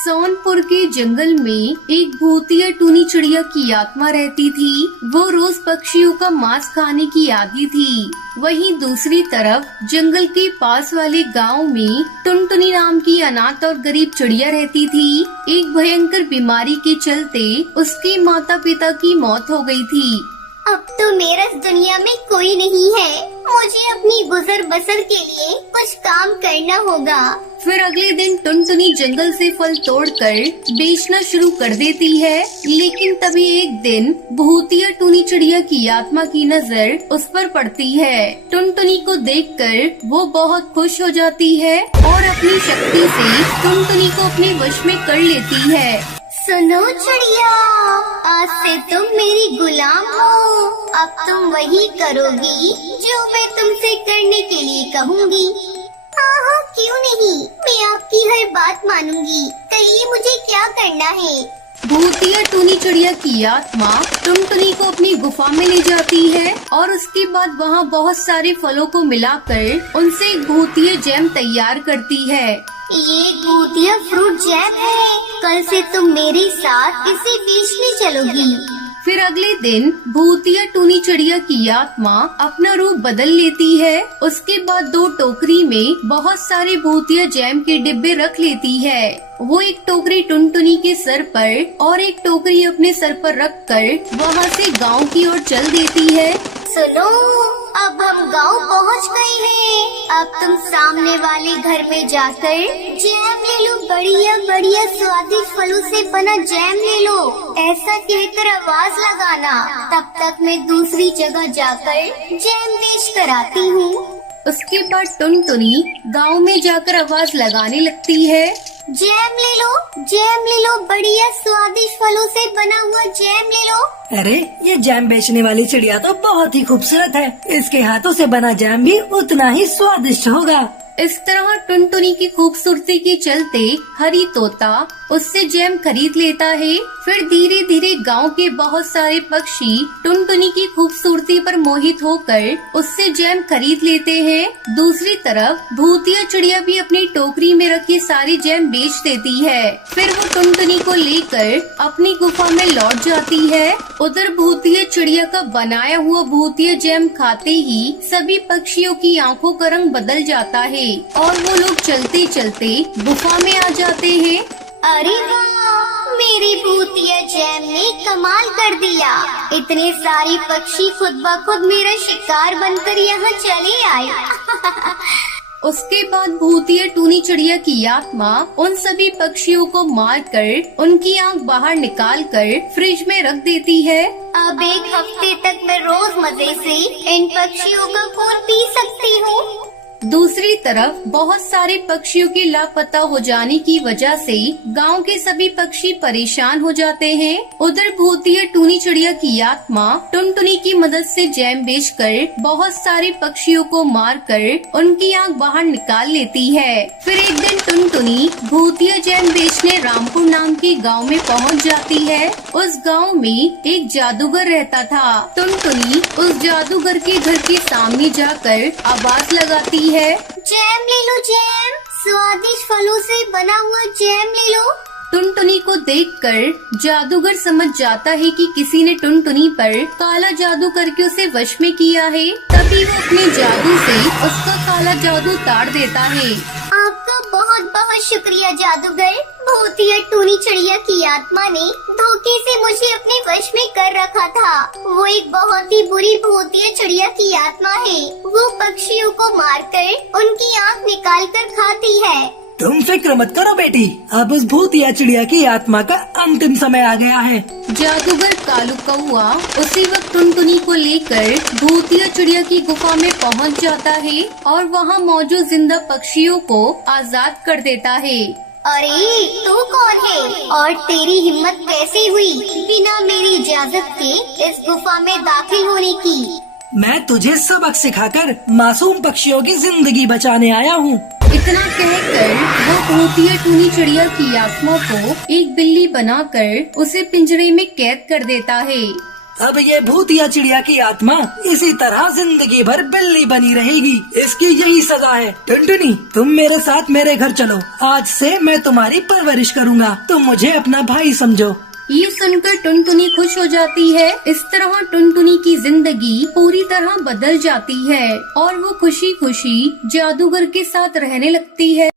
सोनपुर के जंगल में एक भूतिया टूनी चिड़िया की आत्मा रहती थी। वो रोज पक्षियों का मांस खाने की आदी थी। वहीं दूसरी तरफ जंगल के पास वाले गांव में टुनटुनी नाम की अनाथ और गरीब चिड़िया रहती थी। एक भयंकर बीमारी के चलते उसके माता पिता की मौत हो गई थी। अब तो मेरा इस दुनिया में कोई नहीं है। मुझे अपनी गुजर बसर के लिए कुछ काम करना होगा। फिर अगले दिन टुनटुनी जंगल से फल तोड़कर बेचना शुरू कर देती है। लेकिन तभी एक दिन भूतिया टूनी चिड़िया की आत्मा की नजर उस पर पड़ती है। टुनटुनी को देखकर वो बहुत खुश हो जाती है और अपनी शक्ति से टुनटुनी को अपने वश में कर लेती है। सुनो चिड़िया, आज से तुम मेरी गुलाम हो। अब तुम वही करोगी जो मैं तुमसे करने के लिए कहूँगी। हाँ, क्यों नहीं, मैं आपकी हर बात मानूंगी। कहिए मुझे क्या करना है। भूतिया टूनी चिड़िया की आत्मा टुनटुनी को अपनी गुफा में ले जाती है और उसके बाद वहाँ बहुत सारे फलों को मिलाकर उनसे एक भूतिया जैम तैयार करती है। ये भूतिया फ्रूट जैम है। कल से तुम मेरे साथ इसे बेचने चलोगी। फिर अगले दिन भूतिया टूनी चिड़िया की आत्मा अपना रूप बदल लेती है। उसके बाद 2 टोकरी में बहुत सारे भूतिया जैम के डिब्बे रख लेती है। वो एक टोकरी टुनटुनी के सर पर और एक टोकरी अपने सर पर रखकर वहाँ से गांव की ओर चल देती है। सुनो, अब हम गांव पहुँच गए हैं। अब तुम सामने वाले घर में जाकर जैम ले लो। बढ़िया बढ़िया स्वादिष्ट फलों से बना जैम ले लो। ऐसा कहकर आवाज लगाना। तब तक मैं दूसरी जगह जाकर जैम बेच कर आती हूँ। उसके बाद टुनटुनी गांव में जाकर आवाज लगाने लगती है। जैम ले लो, जैम ले लो। बढ़िया स्वादिष्ट फलों से बना हुआ जैम ले लो। अरे, ये जैम बेचने वाली चिड़िया तो बहुत ही खूबसूरत है। इसके हाथों से बना जैम भी उतना ही स्वादिष्ट होगा। इस तरह टुनटुनी की खूबसूरती के चलते हरी तोता उससे जैम खरीद लेता है। फिर धीरे धीरे गांव के बहुत सारे पक्षी टुनटुनी की खूबसूरती पर मोहित होकर उससे जैम खरीद लेते हैं। दूसरी तरफ भूतिया चिड़िया भी अपनी टोकरी में रखे सारे जैम बेच देती है। फिर वो टुनटुनी को लेकर अपनी गुफा में लौट जाती है। उधर भूतिया चिड़िया का बनाया हुआ भूतिया जैम खाते ही सभी पक्षियों की आंखों का रंग बदल जाता है और वो लोग चलते चलते गुफा में आ जाते हैं। अरे वाह, मेरी भूतिया जैम ने कमाल कर दिया। इतने सारे पक्षी खुद ब खुद मेरा शिकार बनकर यहाँ चले आए। उसके बाद भूतिया टूनी चिड़िया की आत्मा उन सभी पक्षियों को मारकर उनकी आंख बाहर निकालकर फ्रिज में रख देती है। अब 1 हफ्ते तक मैं रोज मजे से इन पक्षियों का खून पी सकती हूँ। दूसरी तरफ बहुत सारे पक्षियों के लापता हो जाने की वजह से गांव के सभी पक्षी परेशान हो जाते हैं। उधर भूतिया टूनी चिड़िया की आत्मा टुनटुनी की मदद से जैम बेचकर बहुत सारे पक्षियों को मारकर उनकी आंख बाहर निकाल लेती है। फिर एक दिन टुनटुनी भूतिया जैम बेचने रामपुर नाम के गाँव में पहुँच जाती है। उस गाँव में एक जादूगर रहता था। टुनटुनी उस जादूगर के घर के सामने जाकर आवाज लगाती है। जैम ले लो, जैम। स्वादिष्ट फलों से बना हुआ जैम ले लो। टुनटुनी को देखकर जादूगर समझ जाता है कि किसी ने टुनटुनी पर काला जादू करके उसे वश में किया है। तभी वो अपने जादू से उसका काला जादू ताड़ देता है। आपका बहुत बहुत शुक्रिया जादूगर। भूतिया टूनी चिड़िया की आत्मा ने धोखे से मुझे अपने वश में कर रखा था। वो एक बहुत ही बुरी भूतिया चिड़िया की आत्मा है। वो पक्षियों को मारकर उनकी आँख निकाल कर खाती है। तुम फिक्र मत करो बेटी, अब उस भूतिया चिड़िया की आत्मा का अंतिम समय आ गया है। जादूगर कालू कौआ उसी वक्त टुनटुनी को लेकर भूतिया चिड़िया की गुफा में पहुंच जाता है और वहां मौजूद जिंदा पक्षियों को आजाद कर देता है। अरे, तू कौन है और तेरी हिम्मत कैसे हुई बिना मेरी इजाजत के इस गुफा में दाखिल होने की? मैं तुझे सबक सिखाकर मासूम पक्षियों की जिंदगी बचाने आया हूँ। इतना कहकर वो भूतिया टूनी चिड़िया की आत्मा को एक बिल्ली बनाकर उसे पिंजरे में कैद कर देता है। अब ये भूतिया चिड़िया की आत्मा इसी तरह जिंदगी भर बिल्ली बनी रहेगी। इसकी यही सजा है। टुनटुनी, तुम मेरे साथ मेरे घर चलो। आज से मैं तुम्हारी परवरिश करूँगा। तुम मुझे अपना भाई समझो। ये सुनकर टुनटुनी खुश हो जाती है। इस तरह टुनटुनी की जिंदगी पूरी तरह बदल जाती है और वो खुशी खुशी जादूगर के साथ रहने लगती है।